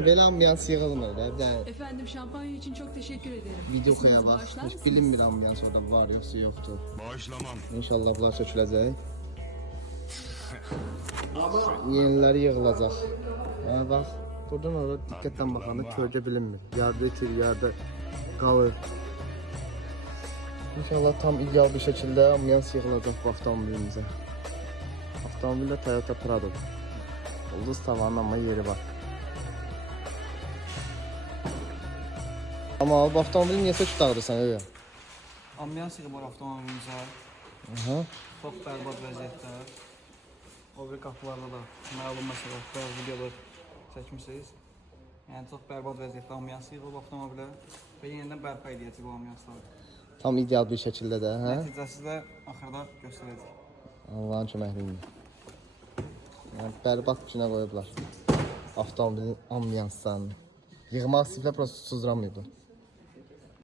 Yani belə ambiyans yığılmır da. Efendim şampanya için çok teşekkür ederim. Video İsminizi koya bak. bağışlar Hiç mısınız? bilinmir ambiyans orada var yoksa yoktur. Bağışlamam. İnşallah bunlar söküləcək. Yeniləri yığılacaq. Ha bax, buradan orada diqqətlə baxanda köldə bilinmir. Yarda itir, yarda qalır. İnşallah tam ideal bir şəkildə ambiyans yığılacaq bu avtomobilimizə. Avtomobildə Toyota Prado. Ulduz tavanın amma yeri var. Amma bu avtomobili niyə söküb dağıdırsan öyle? Ambiyans yığıb var avtomobilimizə. Aha. Çox bərbad vəziyyətdə. O bir qapılarda da məlum məsələ, bəzi videolar çəkmişsiniz. Yəni çox bərbad vəziyyətdə ambiyans yığıb avtomobilə və yenidən bərpa edəcək bu ambiyansları. Tam ideal bir şəkildə də, hə? Nəticəsi də axırda göstərəcək. Allah'ın köməkliyindir. Yəni bərbad günə qoyublar avtomobilin ambiyanslarını. Yığmaq istəyiblər, prosto sızdıramayıblar.